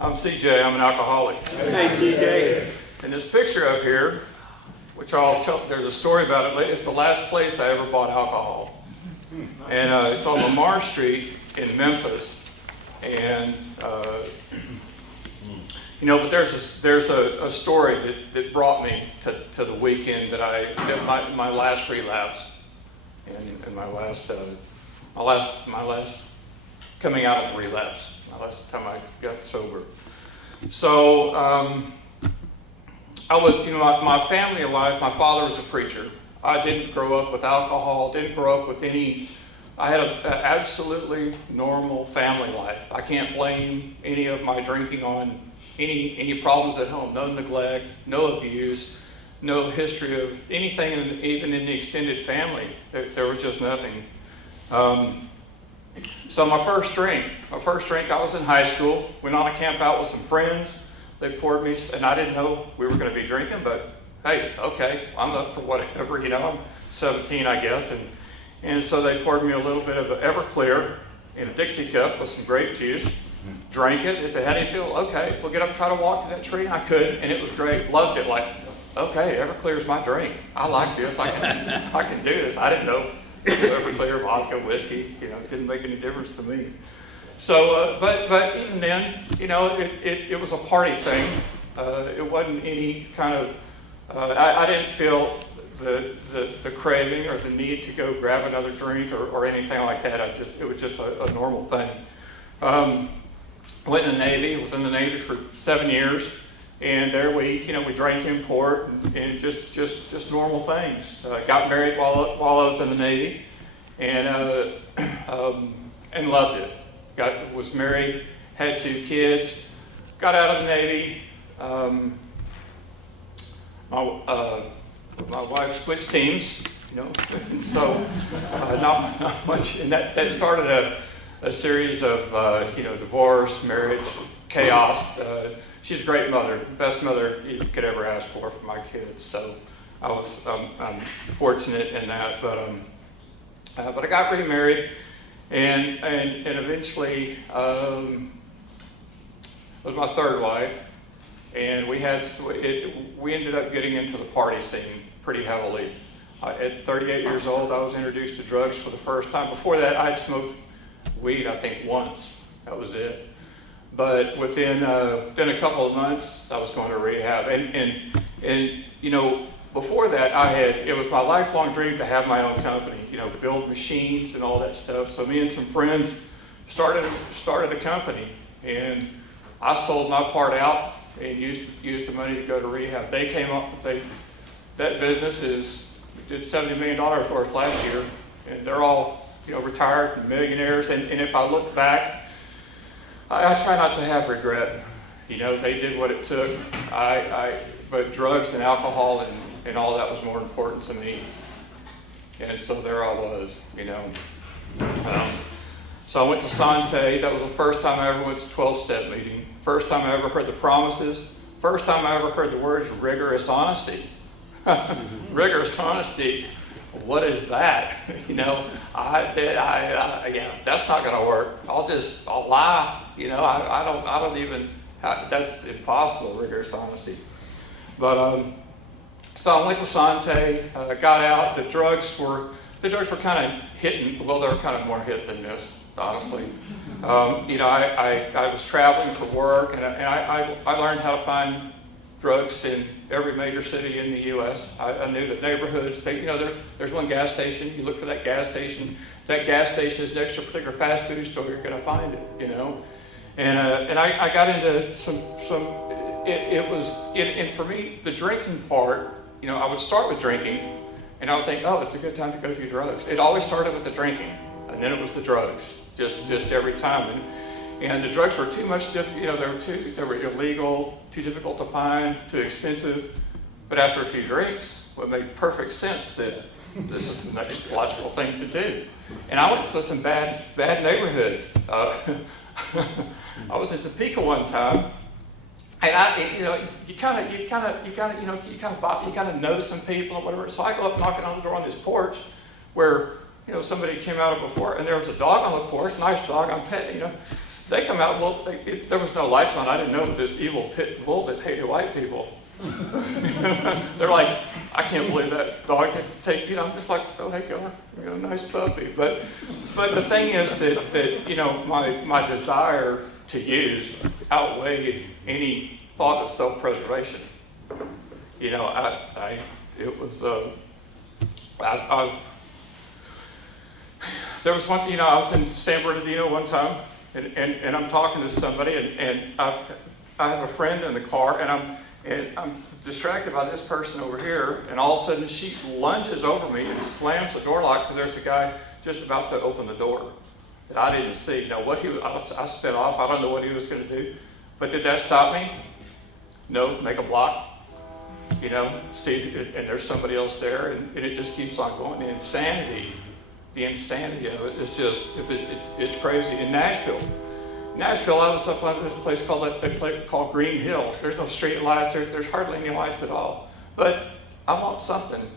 I'm CJ, I'm an alcoholic. Hey, CJ. And this picture up here, which I'll tell, there's a story about it, it's the last place I ever bought alcohol. And it's on Lamar Street in Memphis. And, but there's a story that brought me to the weekend that my last relapse and my last coming out of the relapse, my last time I got sober. So I was, my family life, my father was a preacher. I didn't grow up with alcohol, didn't grow up with I had an absolutely normal family life. I can't blame any of my drinking on any problems at home. No neglect, no abuse, no history of anything, even in the extended family. There was just nothing. So my first drink, I was in high school, went on a camp out with some friends. They poured me, and I didn't know we were going to be drinking, but hey, okay, I'm up for whatever, I'm 17, I guess. And so they poured me a little bit of Everclear in a Dixie cup with some grape juice, drank it. They said, how do you feel? Okay, we'll get up, try to walk to that tree. And I could, and it was great. Loved it. Like, okay, Everclear's my drink. I like this. I can do this. I didn't know Everclear, vodka, whiskey, it didn't make any difference to me. So, but even then, it was a party thing. It wasn't any kind of, I didn't feel the craving or the need to go grab another drink or anything like that. It was just a normal thing. Went in the Navy, was in the Navy for 7 years, and there we drank import and just normal things. Got married while I was in the Navy, and loved it. Was married, had 2 kids, got out of the Navy. My wife switched teams, and so not much, and that started a series of divorce, marriage, chaos. She's a great mother, best mother you could ever ask for my kids. So I'm fortunate in that, but I got remarried, and eventually it was my third wife, and we ended up getting into the party scene pretty heavily. At 38 years old, I was introduced to drugs for the first time. Before that, I'd smoked weed, I think, once. That was it. But within a couple of months, I was going to rehab. And before that, it was my lifelong dream to have my own company, build machines and all that stuff. So me and some friends started a company, and I sold my part out and used the money to go to rehab. They came up with that business did $70 million worth last year, and they're all retired millionaires. And if I look back, I try not to have regret. They did what it took. But drugs and alcohol and all that was more important to me. And so there I was, So I went to Sante. That was the first time I ever went to 12-step meeting. First time I ever heard the promises. First time I ever heard the words rigorous honesty. Rigorous honesty. What is that? That's not going to work. I'll lie. I don't even. That's impossible. Rigorous honesty. But so I went to Sante. Got out. The drugs were kind of hitting. Well, they were kind of more hit than miss, honestly. I was traveling for work, and I learned how to find drugs in every major city in the U.S. I knew the neighborhoods. There's one gas station. You look for that gas station. If that gas station is next to a particular fast food store, you're going to find it. And I got into some. It was, and for me, the drinking part. I would start with drinking, and I would think, oh, it's a good time to go do drugs. It always started with the drinking, and then it was the drugs, just every time. And the drugs were too much, they were illegal, too difficult to find, too expensive. But after a few drinks, it made perfect sense that this is the next logical thing to do. And I went to some bad neighborhoods. I was in Topeka one time, and you kind of know some people or whatever. So I go up knocking on the door on this porch, where somebody came out of before, and there was a dog on the porch, nice dog, I'm petting, They come out, well, there was no lights on. I didn't know it was this evil pit bull that hated white people. They're like, I can't believe that dog can take, I'm just like, oh, hey, go, nice puppy. But the thing is that my desire to use outweighed any thought of self-preservation. There was one, I was in San Bernardino one time, and I'm talking to somebody, and I have a friend in the car, and I'm distracted by this person over here, and all of a sudden she lunges over me and slams the door lock because there's a guy just about to open the door that I didn't see. Now, I sped off. I don't know what he was going to do, but did that stop me? No, make a block. See, and there's somebody else there, and it just keeps on going. The insanity of it is just, it's crazy. In Nashville, I was up on, there's a place called Green Hill. There's no street lights, there's hardly any lights at all. But I want something,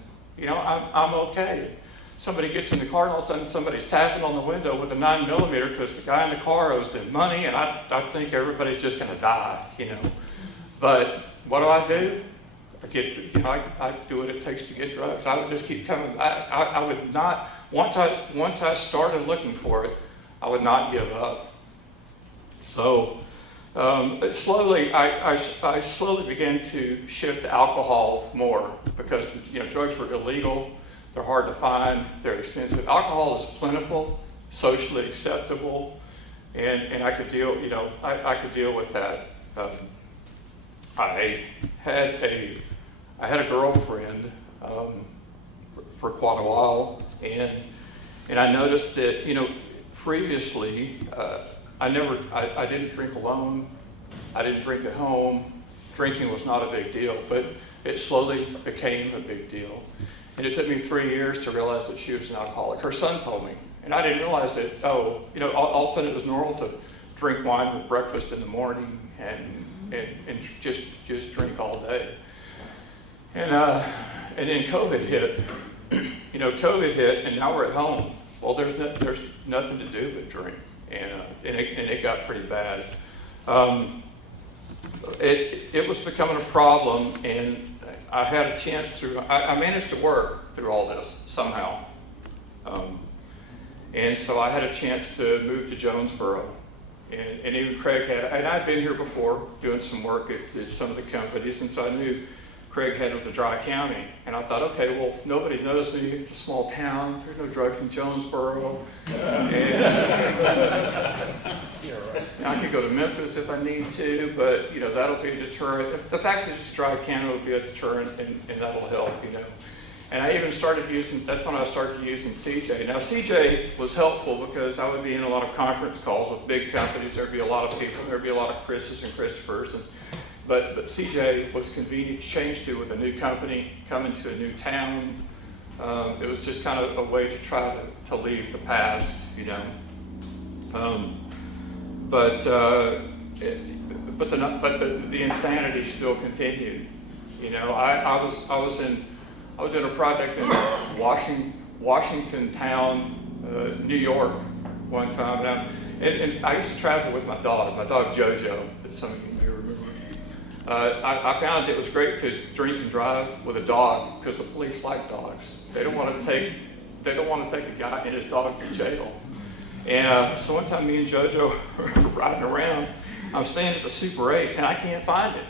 I'm okay. Somebody gets in the car and all of a sudden somebody's tapping on the window with a 9mm because the guy in the car owes them money, and I think everybody's just gonna die, But what do? I do what it takes to get drugs. I would just keep coming back. I would not, once I started looking for it, I would not give up. So I slowly began to shift to alcohol more because drugs were illegal, they're hard to find, they're expensive. Alcohol is plentiful, socially acceptable, and I could deal, I could deal with that. I had a girlfriend for quite a while, and I noticed that previously I didn't drink alone. I didn't drink at home. Drinking was not a big deal, but it slowly became a big deal. And it took me 3 years to realize that she was an alcoholic. Her son told me, and I didn't realize that. All of a sudden it was normal to drink wine with breakfast in the morning and just drink all day. And then COVID hit. COVID hit, and now we're at home. Well, there's nothing to do but drink, and it got pretty bad. It was becoming a problem, and I had a chance I managed to work through all this somehow. And so I had a chance to move to Jonesboro. And even Craig and I'd been here before doing some work at some of the companies, and so I knew Craig had was a dry county. And I thought, okay, well, nobody knows me, it's a small town, there's no drugs in Jonesboro. And I could go to Memphis if I need to, but that'll be a deterrent. The fact that it's a dry county will be a deterrent, and that'll help, And I even started that's when I started using CJ. Now CJ was helpful because I would be in a lot of conference calls with big companies. There'd be a lot of people, there'd be a lot of Chris's and Christophers. But CJ was convenient to change to with a new company, coming to a new town. It was just kind of a way to try to leave the past, But the insanity still continued. I was in a project in Washington Town, New York, one time, and I used to travel with my dog Jojo, that some of you may remember. I found it was great to drink and drive with a dog because the police like dogs. They don't want to take a guy and his dog to jail. And so one time me and Jojo were riding around. I'm staying at the Super 8 and I can't find it.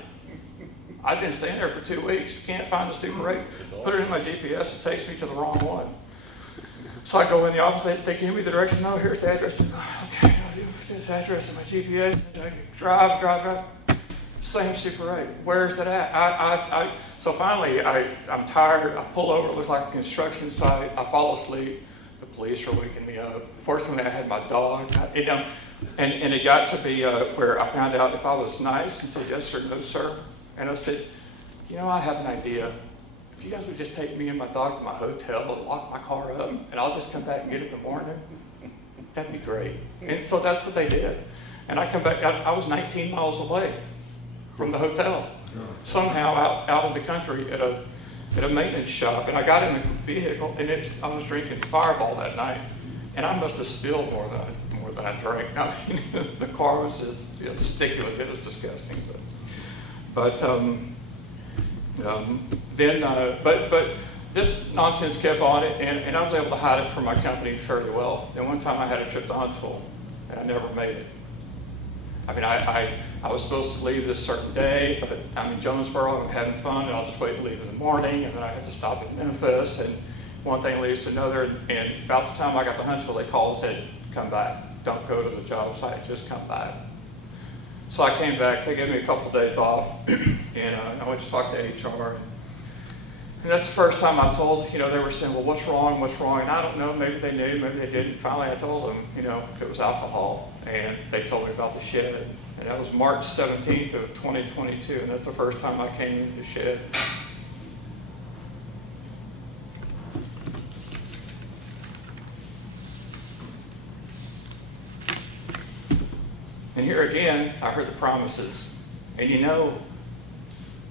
I've been staying there for 2 weeks, can't find the Super 8. Put it in my GPS, it takes me to the wrong one. So I go in the office, they give me the direction. No, here's the address. Okay, I'll do this address in my GPS. I drive. Same Super 8. Where's it at? So finally, I'm tired. I pull over. It looks like a construction site. I fall asleep. The police are waking me up. Fortunately, I had my dog. And it got to be where I found out if I was nice and said yes or no, sir. And I said, I have an idea. If you guys would just take me and my dog to my hotel and lock my car up, and I'll just come back and get it in the morning, that'd be great. And so that's what they did. And I come back. I was 19 miles away from the hotel, somehow out in the country at a maintenance shop, and I got in the vehicle, and I was drinking Fireball that night, and I must have spilled more than when I drank. I mean, the car was just sticky. It was disgusting. But this nonsense kept on, and I was able to hide it from my company fairly well. And one time I had a trip to Huntsville, and I never made it. I mean, I was supposed to leave this certain day, but I'm in Jonesboro, I'm having fun, and I'll just wait to leave in the morning, and then I had to stop in Memphis, and one thing leads to another, and about the time I got to Huntsville, they called and said, come back. Don't go to the job site, just come back. So I came back, they gave me a couple of days off, and I went to talk to HR. And that's the first time I told, they were saying, well, what's wrong? And I don't know, maybe they knew, maybe they didn't. Finally, I told them, it was alcohol. And they told me about the shed. And that was March 17th of 2022, and that's the first time I came into the shed. And here again, I heard the promises. And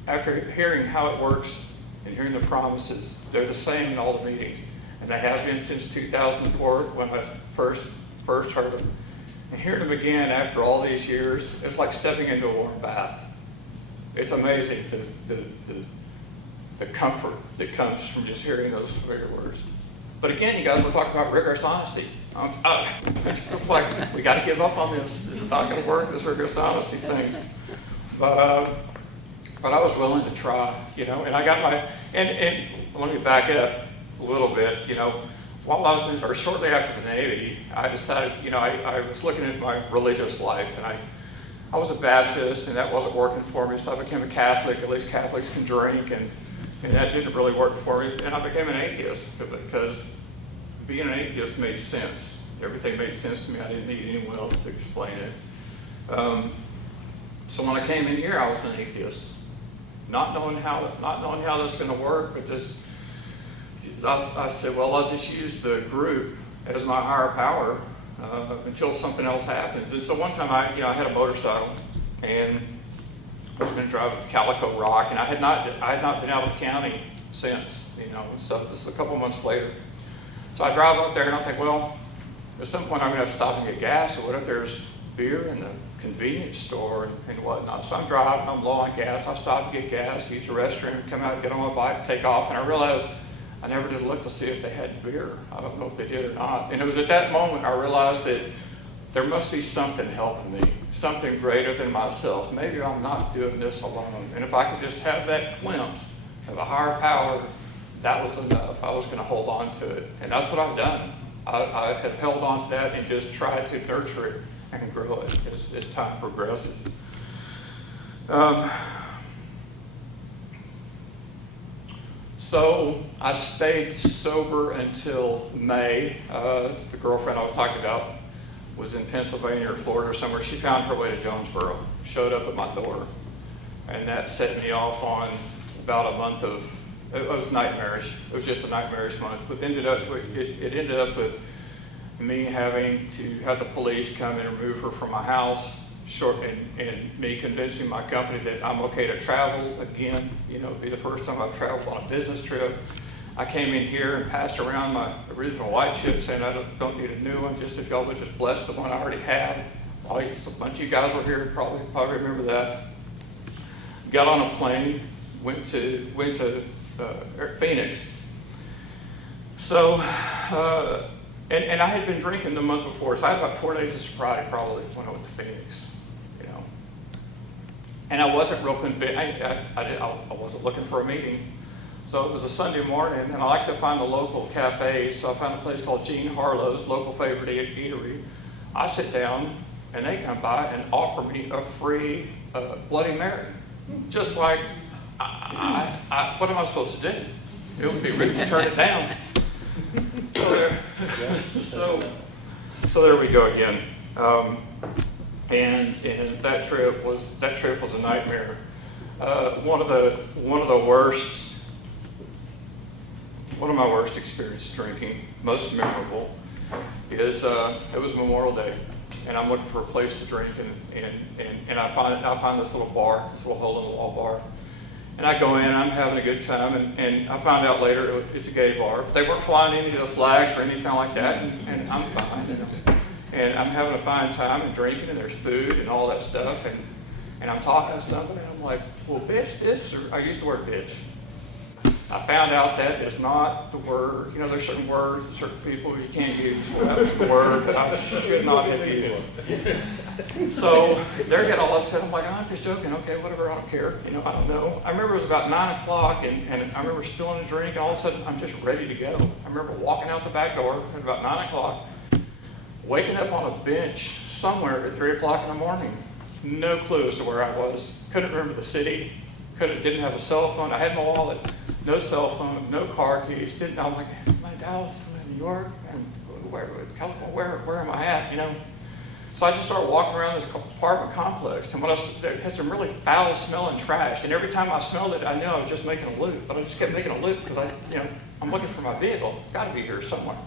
after hearing how it works, and hearing the promises, they're the same in all the meetings. And they have been since 2004 when I first heard them. And hearing them again after all these years, it's like stepping into a warm bath. It's amazing the comfort that comes from just hearing those familiar words. But again, you guys were talking about rigorous honesty. It's like, we got to give up on this. This is not going to work, this rigorous honesty thing. But I was willing to try, and I got and let me back up a little bit, while I was or shortly after the Navy, I decided, I was looking at my religious life, and I was a Baptist, and that wasn't working for me, so I became a Catholic. At least Catholics can drink, and that didn't really work for me, and I became an atheist, because being an atheist made sense. Everything made sense to me. I didn't need anyone else to explain it. So when I came in here, I was an atheist. Not knowing how that's going to work, but I said, well, I'll just use the group as my higher power until something else happens. And so one time I had a motorcycle, and I was going to drive up to Calico Rock, and I had not been out of the county since, so this is a couple months later. So I drive up there, and I think, well, at some point I'm going to have to stop and get gas, or what if there's beer in the convenience store and whatnot. So I'm driving, I'm low on gas, I stop and get gas, use the restroom, come out, get on my bike, take off, and I realized I never did look to see if they had beer. I don't know if they did or not. And it was at that moment I realized that there must be something helping me, something greater than myself. Maybe I'm not doing this alone. And if I could just have that glimpse of a higher power, that was enough. I was going to hold on to it. And that's what I've done. I have held on to that and just tried to nurture it and grow it as time progresses. So I stayed sober until May. The girlfriend I was talking about was in Pennsylvania or Florida or somewhere. She found her way to Jonesboro, showed up at my door, and that set me off on about a month of, it was nightmarish. It was just a nightmarish month. But it ended up with me having to have the police come and remove her from my house, and me convincing my company that I'm okay to travel again. It'd be the first time I've traveled on a business trip. I came in here and passed around my original white chip saying I don't need a new one, just if y'all would just bless the one I already had. A bunch of you guys were here, probably remember that. Got on a plane, went to Phoenix. So, and I had been drinking the month before, so I had about 4 days of sobriety probably when I went to Phoenix, And I wasn't real convinced. I wasn't looking for a meeting. So it was a Sunday morning, and I like to find the local cafes, so I found a place called Gene Harlow's, local favorite eatery. I sit down, and they come by and offer me a free Bloody Mary. Just like, what am I supposed to do? It would be rude to turn it down. So there we go again. And that trip was a nightmare. One of my worst experiences drinking, most memorable, is it was Memorial Day, and I'm looking for a place to drink, and I find this little bar, this little hole-in-the-wall bar, and I go in, I'm having a good time, and I find out later it's a gay bar. They weren't flying any of the flags or anything like that, and I'm fine. and I'm having a fine time and drinking, and there's food and all that stuff, and I'm talking to somebody, and I'm like, well, bitch, I use the word bitch. I found out that is not the word. You know, there's certain words and certain people you can't use. Well, that was the word that I should not have used. So they're getting all upset. I'm like, oh, I'm just joking. Okay, whatever, I don't care. You know, I don't know. I remember it was about 9 o'clock, and I remember spilling a drink, and all of a sudden I'm just ready to go. I remember walking out the back door at about 9 o'clock, waking up on a bench somewhere at 3 o'clock in the morning. No clue as to where I was. Couldn't remember the city. Didn't have a cell phone. I had my wallet. No cell phone, no car keys. I'm like, am I in Dallas? Am I in New York? California? Where am I at? You know. So I just started walking around this apartment complex, and it had some really foul-smelling trash. And every time I smelled it, I knew I was just making a loop. But I just kept making a loop because I'm looking for my vehicle. It's got to be here somewhere.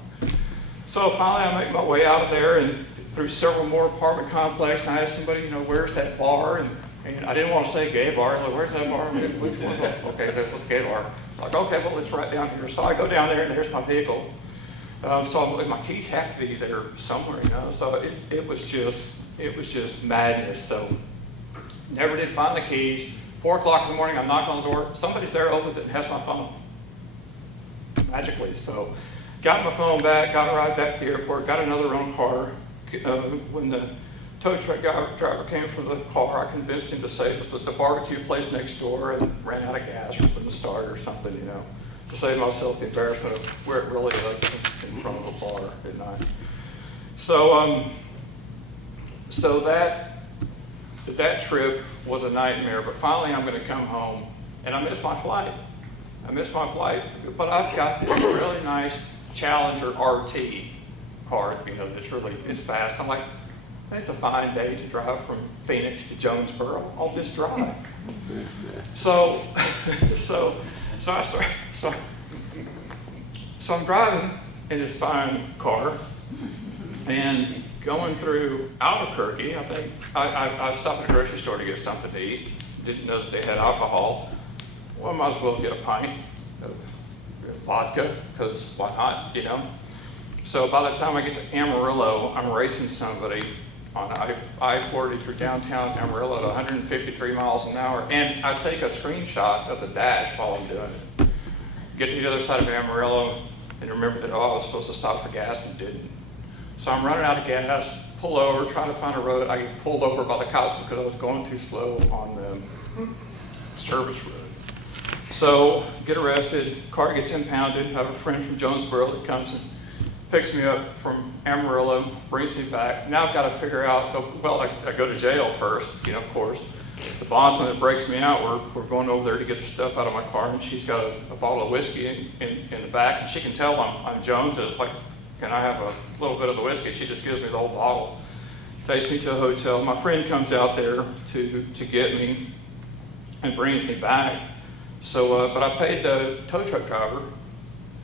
So finally, I make my way out of there and through several more apartment complexes. And I asked somebody, where's that bar? And I didn't want to say gay bar. Like, where's that bar? Which one? Okay, that's the gay bar. Like, okay, well, it's right down here. So I go down there, and there's my vehicle. So my keys have to be there somewhere, So it was just madness. So never did find the keys. 4 o'clock in the morning, I'm knocking on the door. Somebody's there, opens it, and has my phone. Magically. So got my phone back, got a ride back to the airport, got another rental car. When the tow truck driver came for the car, I convinced him to say it was the barbecue place next door and ran out of gas or couldn't start or something, to save myself the embarrassment of where it really was in front of the bar, didn't I? So that trip was a nightmare, but finally I'm going to come home, and I missed my flight. But I've got this really nice Challenger RT car, it's fast. I'm like, it's a fine day to drive from Phoenix to Jonesboro. I'll just drive. So I'm driving in this fine car and going through Albuquerque. I think I stopped at a grocery store to get something to eat. Didn't know that they had alcohol. Well, I might as well get a pint of vodka, because why not, So by the time I get to Amarillo, I'm racing somebody on I-40 through downtown Amarillo at 153 miles an hour, and I take a screenshot of the dash while I'm doing it. Get to the other side of Amarillo, and remember that I was supposed to stop for gas and didn't. So I'm running out of gas, pull over, trying to find a road. I get pulled over by the cops because I was going too slow on the service road. So get arrested, car gets impounded. I have a friend from Jonesboro that comes and picks me up from Amarillo, brings me back. Now I've got to figure out, I go to jail first, of course. The bondsman that breaks me out, we're going over there to get the stuff out of my car, and she's got a bottle of whiskey in the back, and she can tell I'm Jones. It's like, can I have a little bit of the whiskey? She just gives me the whole bottle. Takes me to a hotel. My friend comes out there to get me and brings me back. So, but I paid the tow truck driver.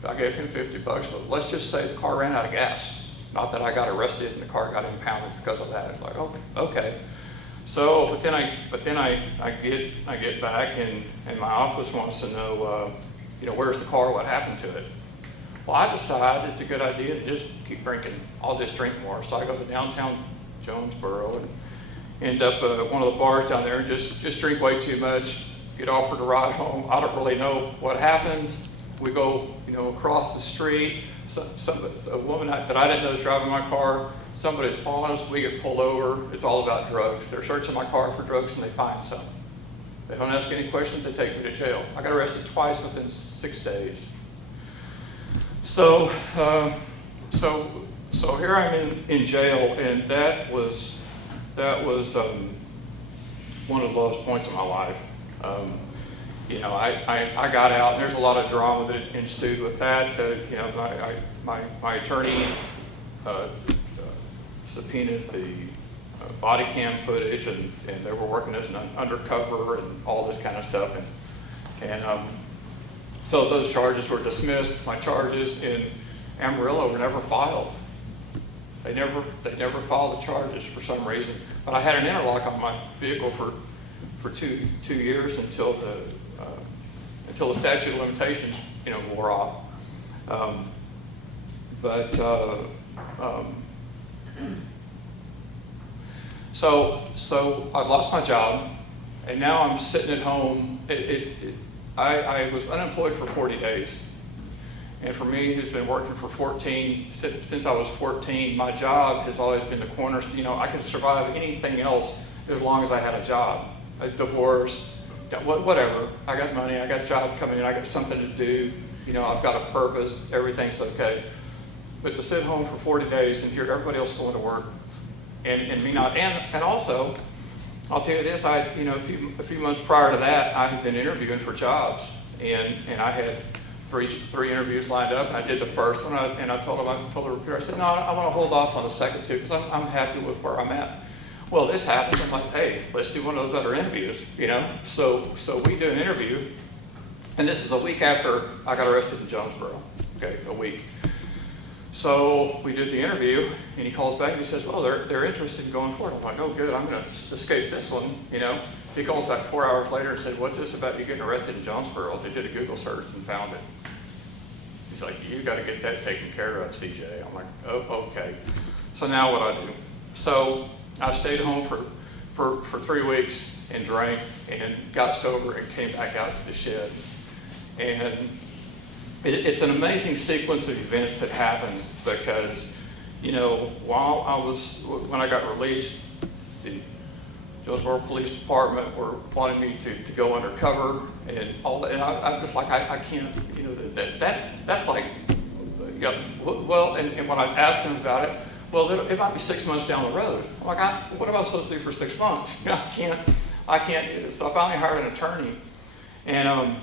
I gave him $50. So let's just say the car ran out of gas. Not that I got arrested and the car got impounded because of that. It's like, okay. So, but then I get back and my office wants to know, where's the car? What happened to it? Well, I decide it's a good idea to just keep drinking. I'll just drink more. So I go to downtown Jonesboro and end up at one of the bars down there and just drink way too much. Get offered a ride home. I don't really know what happens. We go, across the street. A woman that I didn't know was driving my car. Somebody's following us. We get pulled over. It's all about drugs. They're searching my car for drugs and they find some. They don't ask any questions. They take me to jail. I got arrested twice within 6 days. So here I'm in jail, and that was one of the lowest points of my life. I got out, and there's a lot of drama that ensued with that. My attorney subpoenaed the body cam footage, and they were working as an undercover and all this kind of stuff. So those charges were dismissed. My charges in Amarillo were never filed. They never filed the charges for some reason. But I had an interlock on my vehicle for two years until the statute of limitations, wore off. So I lost my job, and now I'm sitting at home. I was unemployed for 40 days. And for me, who's been working for since I was 14, my job has always been the cornerstone. You know, I could survive anything else as long as I had a job. A divorce, whatever. I got money, I got jobs coming in, I got something to do. You know, I've got a purpose, everything's okay. But to sit home for 40 days and hear everybody else going to work and me not, and also, I'll tell you this, a few months prior to that, I had been interviewing for jobs, and I had three interviews lined up, and I did the first one, and I told the recruiter, I said, no, I want to hold off on the second two, because I'm happy with where I'm at. Well, this happens, I'm like, hey, let's do one of those other interviews, you know? So we do an interview, and this is a week after I got arrested in Jonesboro, okay, a week. So we did the interview, and he calls back and he says, well, they're interested in going forward. I'm like, oh, good, I'm going to escape this one, you know. He calls back 4 hours later and said, what's this about you getting arrested in Jonesboro? They did a Google search and found it. He's like, you got to get that taken care of, CJ. I'm like, oh, okay. So now what I do? So I stayed home for 3 weeks and drank and got sober and came back out to the shed. And it's an amazing sequence of events that happened because, you know, when I got released, the Jonesboro Police Department were wanting me to go undercover and all that, and I'm just like, I can't, you know, that's like, yeah, well, and when I asked them about it, well, it might be 6 months down the road. I'm like, what am I supposed to do for 6 months? You know, I can't do this. So I finally hired an attorney, and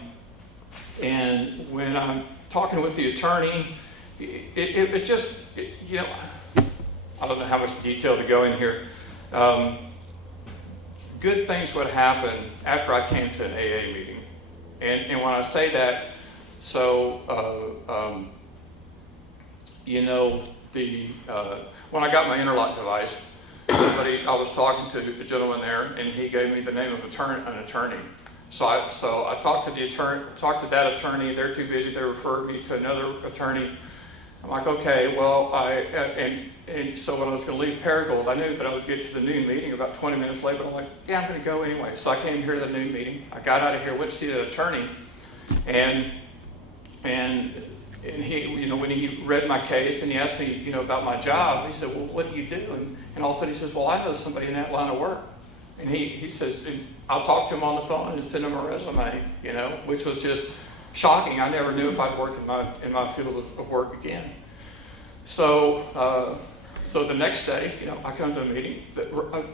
when I'm talking with the attorney, it just, you know, I don't know how much detail to go in here. Good things would happen after I came to an AA meeting. And when I say that, you know, when I got my interlock device, I was talking to the gentleman there, and he gave me the name of an attorney. So I talked to that attorney. They're too busy. They referred me to another attorney. I'm like, okay, well, and so when I was going to leave Paragould, I knew that I would get to the noon meeting about 20 minutes late, but I'm like, yeah, I'm going to go anyway. So I came here to the noon meeting. I got out of here, went to see that attorney, and he, you know, when he read my case and he asked me, you know, about my job, he said, well, what do you do? And all of a sudden he says, well, I know somebody in that line of work. And he says, I'll talk to him on the phone and send him a resume, you know, which was just shocking. I never knew if I'd work in my field of work again. So the next day, you know, I come to a meeting. Right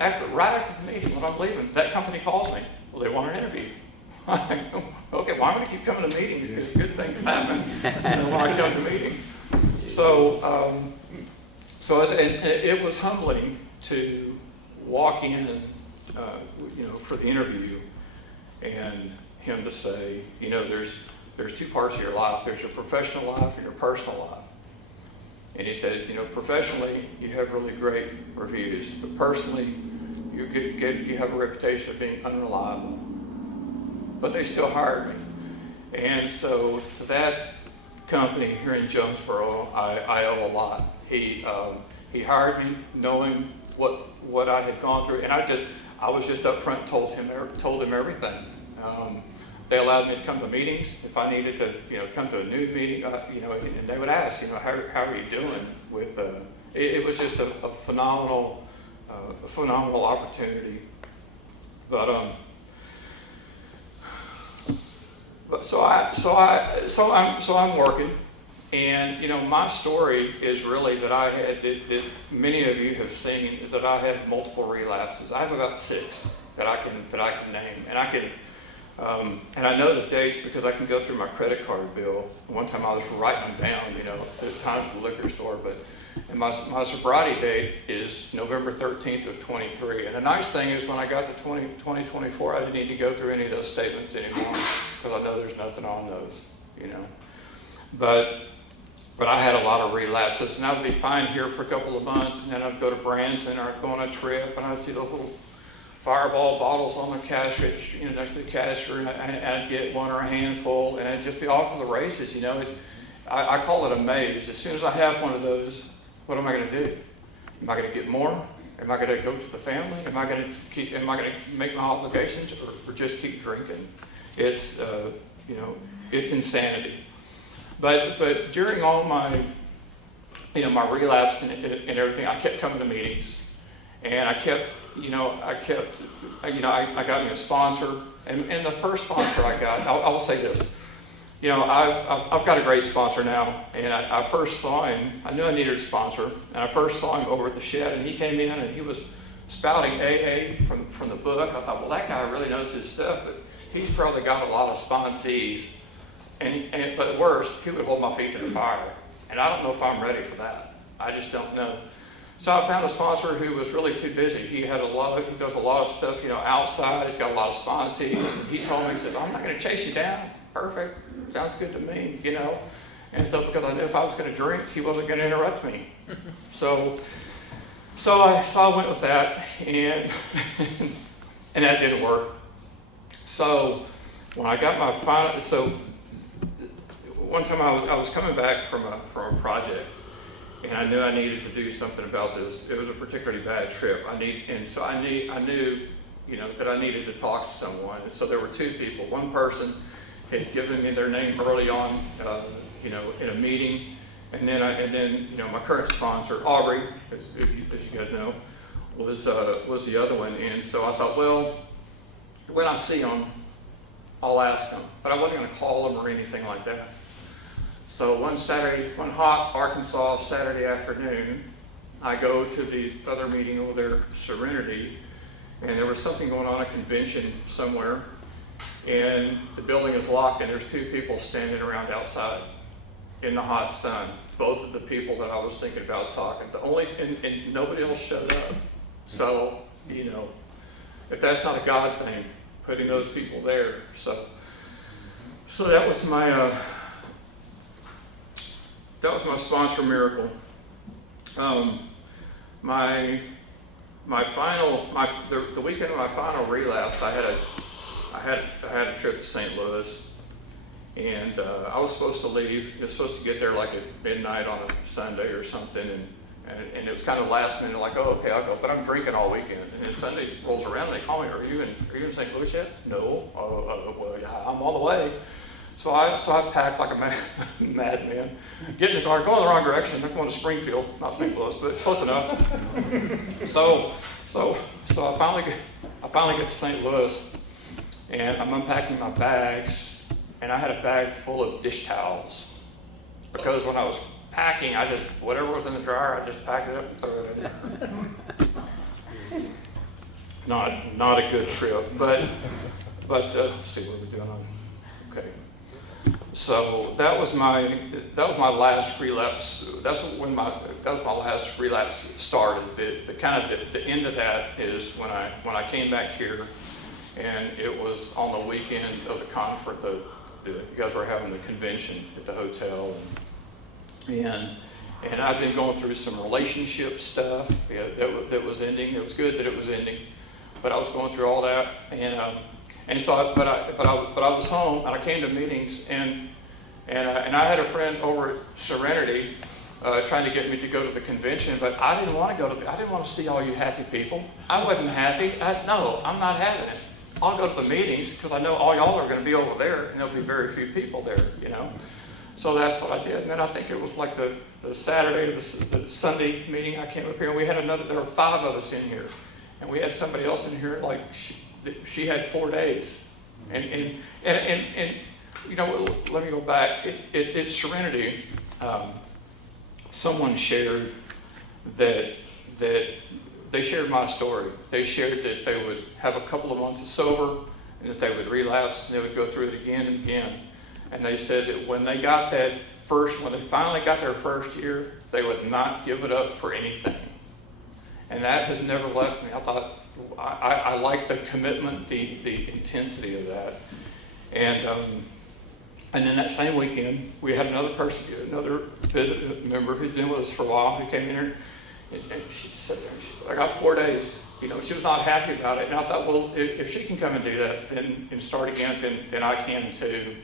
after the meeting, when I'm leaving, that company calls me. Well, they want an interview. Okay, well, I'm going to keep coming to meetings because good things happen when I come to meetings. So it was humbling to walk in, you know, for the interview, and him to say, you know, there's two parts of your life. There's your professional life and your personal life. And he said, you know, professionally you have really great reviews, but personally you have a reputation of being unreliable. But they still hired me, and so to that company here in Jonesboro, I owe a lot. He hired me knowing what I had gone through, and I was just up front and told him everything. They allowed me to come to meetings if I needed to, you know, come to a new meeting, you know, and they would ask, you know, how are you doing with? It was just a phenomenal opportunity. But so I'm working. And, you know, my story is really that that many of you have seen, is that I have multiple relapses. I have about 6 that I can name, and I know the dates because I can go through my credit card bill. One time I was writing them down, you know, at the time at the liquor store, and my sobriety date is November 13th of 23. And the nice thing is when I got to 2024, I didn't need to go through any of those statements anymore because I know there's nothing on those, you know. But I had a lot of relapses, and I would be fine here for a couple of months, and then I'd go to Branson or I'd go on a trip, and I'd see those little Fireball bottles on the cash register, you know, next to the cashier, and I'd get one or a handful, and I'd just be off to the races, you know. I call it a maze. As soon as I have one of those, what am I going to do? Am I going to get more? Am I going to go to the family? Am I going to make my obligations, or just keep drinking? It's it's insanity. But during all my my relapse and everything, I kept coming to meetings, and I got me a sponsor, and the first sponsor I got, I will say this. I've got a great sponsor now, and I first saw him, I knew I needed a sponsor, and I first saw him over at the shed, and he came in and he was spouting AA from the book. I thought, well, that guy really knows his stuff, but he's probably got a lot of sponsees, but worse, he would hold my feet to the fire, and I don't know if I'm ready for that. I just don't know. So I found a sponsor who was really too busy. He does a lot of stuff, outside. He's got a lot of sponsees, and he told me, he said, I'm not going to chase you down. Perfect. Sounds good to me, And so because I knew if I was going to drink, he wasn't going to interrupt me. So I went with that, and and that didn't work. So when I got my final, one time I was coming back from a project, and I knew I needed to do something about this. It was a particularly bad trip. I knew that I needed to talk to someone. And so there were two people. One person had given me their name early on, in a meeting, and then my current sponsor, Aubrey, as you guys know, was the other one. And so I thought, well, when I see him, I'll ask him, but I wasn't going to call him or anything like that. So one hot Arkansas Saturday afternoon, I go to the other meeting over there, Serenity, and there was something going on, a convention somewhere. And the building is locked, and there's two people standing around outside in the hot sun. Both of the people that I was thinking about talking. And nobody else showed up. So, if that's not a God thing, putting those people there. So that was my sponsor miracle. The weekend of my final relapse, I had a trip to St. Louis, and I was supposed to leave. I was supposed to get there like at midnight on a Sunday or something, and it was kind of last minute, like, oh, okay, I'll go. But I'm drinking all weekend, and then Sunday rolls around, and they call me, are you in St. Louis yet? No. Well, yeah, I'm on the way. So I packed like a madman, get in the car, go in the wrong direction. I'm going to Springfield, not St. Louis, but close enough. So I finally get to St. Louis. And I'm unpacking my bags, and I had a bag full of dish towels. Because when I was packing, whatever was in the dryer, I just packed it up and threw it in there. Not a good trip, but let's see what we're doing on. Okay. So that was my last relapse. That was my last relapse started. The end of that is when I came back here. And it was on the weekend of the conference. You guys were having the convention at the hotel, and I've been going through some relationship stuff that was ending. It was good that it was ending, but I was going through all that, but I was home, and I came to meetings, and I had a friend over at Serenity trying to get me to go to the convention, but I didn't want to go I didn't want to see all you happy people. I wasn't happy. No, I'm not having it. I'll go to the meetings because I know all y'all are going to be over there, and there'll be very few people there, So that's what I did. And then I think it was like the Saturday, the Sunday meeting, I came up here, and we had there were 5 of us in here. And we had somebody else in here, like she had 4 days. And let me go back. At Serenity, someone shared that they shared my story. They shared that they would have a couple of months of sober, and that they would relapse, and they would go through it again and again. And they said that when they finally got their first year, they would not give it up for anything. And that has never left me. I thought, I like the commitment, the intensity of that. And then that same weekend, we had another member who's been with us for a while, who came in here. And she said, I got 4 days. She was not happy about it. And I thought, well, if she can come and do that and start again, then I can too,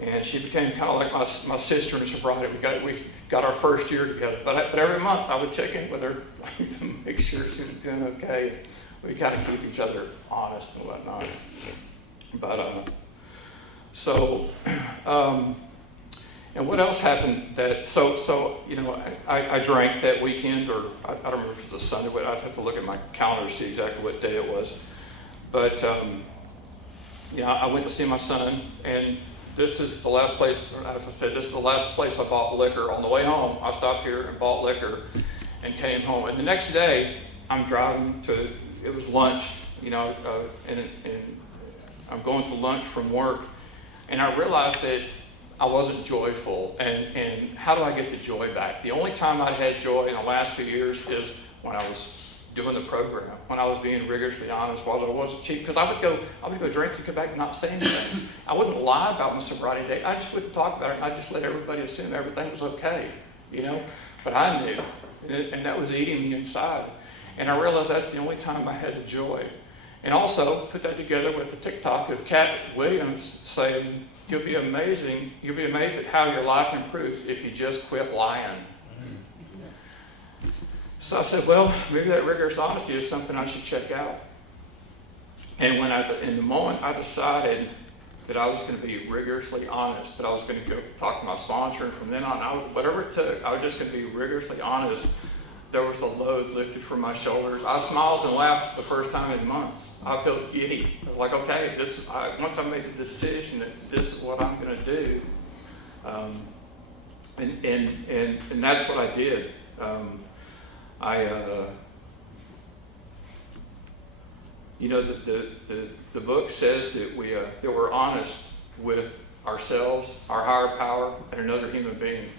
And she became kind of like my sister in sobriety. We got our first year together. But every month I would check in with her to make sure she was doing okay. We kind of keep each other honest and whatnot. But and what else happened that, I drank that weekend, or I don't remember if it was a Sunday, but I'd have to look at my calendar to see exactly what day it was. But, I went to see my son, and this is the last place, this is the last place I bought liquor. On the way home, I stopped here and bought liquor and came home. And the next day, I'm driving it was lunch, and I'm going to lunch from work, and I realized that I wasn't joyful, and how do I get the joy back? The only time I'd had joy in the last few years is when I was doing the program, when I was being rigorously honest, while I wasn't cheap, because I would go drink and come back and not say anything. I wouldn't lie about my sobriety date. I just wouldn't talk about it. I just let everybody assume everything was okay, But I knew, and that was eating me inside. And I realized that's the only time I had the joy. And also put that together with the TikTok of Cat Williams saying, You'll be amazed at how your life improves if you just quit lying. So I said, well, maybe that rigorous honesty is something I should check out. And in the moment, I decided that I was going to be rigorously honest, that I was going to go talk to my sponsor, and from then on, whatever it took, I was just going to be rigorously honest. There was the load lifted from my shoulders. I smiled and laughed the first time in months. I felt giddy. I was like, okay, once I made the decision that this is what I'm going to do, and that's what I did. The book says that we're honest with ourselves, our higher power, and another human being.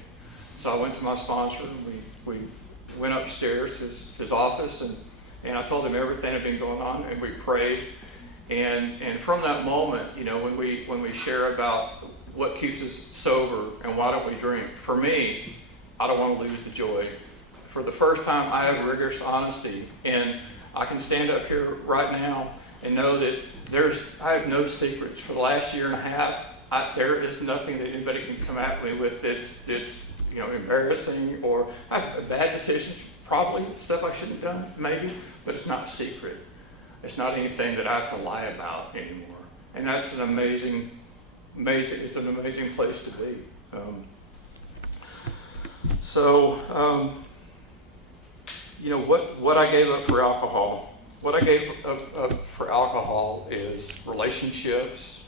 So I went to my sponsor, and we went upstairs to his office, and I told him everything that had been going on, and we prayed. And from that moment, when we share about what keeps us sober and why don't we drink, for me, I don't want to lose the joy. For the first time, I have rigorous honesty, and I can stand up here right now and know that I have no secrets. For the last year and a half, there is nothing that anybody can come at me with that's embarrassing, or I have bad decisions, probably stuff I shouldn't have done, maybe, but it's not secret. It's not anything that I have to lie about anymore. And that's it's an amazing place to be. What I gave up for alcohol. What I gave up for alcohol is relationships,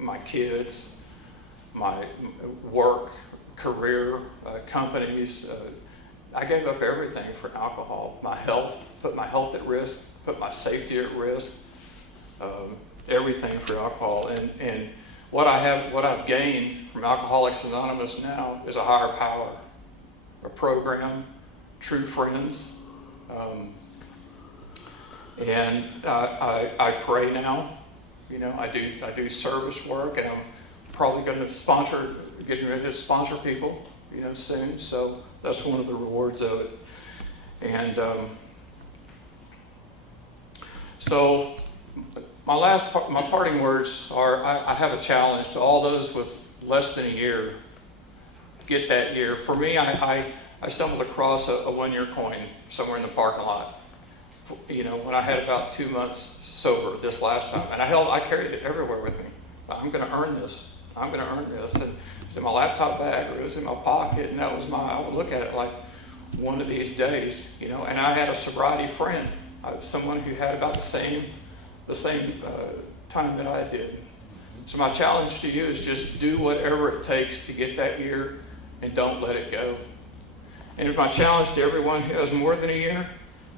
my kids, my work, career, companies. I gave up everything for alcohol. My health, put my health at risk, put my safety at risk, everything for alcohol. And what I've gained from Alcoholics Anonymous now is a higher power, a program, true friends, and I pray now. I do service work, and I'm probably going to getting ready to sponsor people, soon. So that's one of the rewards of it. And so my parting words are: I have a challenge to all those with less than a year. Get that year. For me, I stumbled across a 1-year coin somewhere in the parking lot. When I had about 2 months sober this last time, and I carried it everywhere with me. I'm going to earn this. I'm going to earn this. And it was in my laptop bag, or it was in my pocket, and I would look at it like one of these days, And I had a sobriety friend, someone who had about the same time that I did. So my challenge to you is just do whatever it takes to get that year, and don't let it go. And my challenge to everyone who has more than a year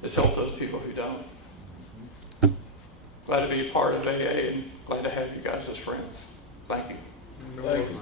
is help those people who don't. Glad to be a part of AA, and glad to have you guys as friends. Thank you. Thank you.